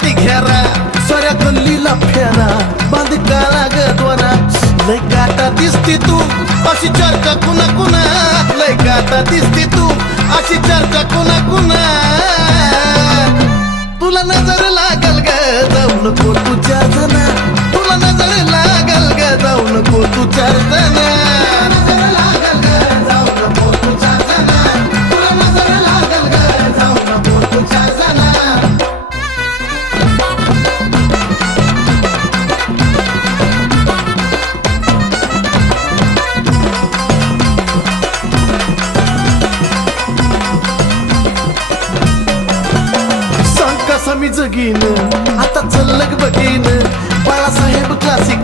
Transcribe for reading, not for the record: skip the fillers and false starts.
ती घेरा साऱ्या गल्लीला फेरा बांध काळा गद्वारा लय गाता दिसती तू अशी चर्चा कुणा कुणा लय गाता दिसती तू अशी चर्चा कुणा कुणा तुला नजर लागल ग जाऊ नको तू चार जना तुला नजर लागल ग जाऊ नको तू चार जना मी जगीन आता चल्लक बघीन बाळासाहेब क्लासिक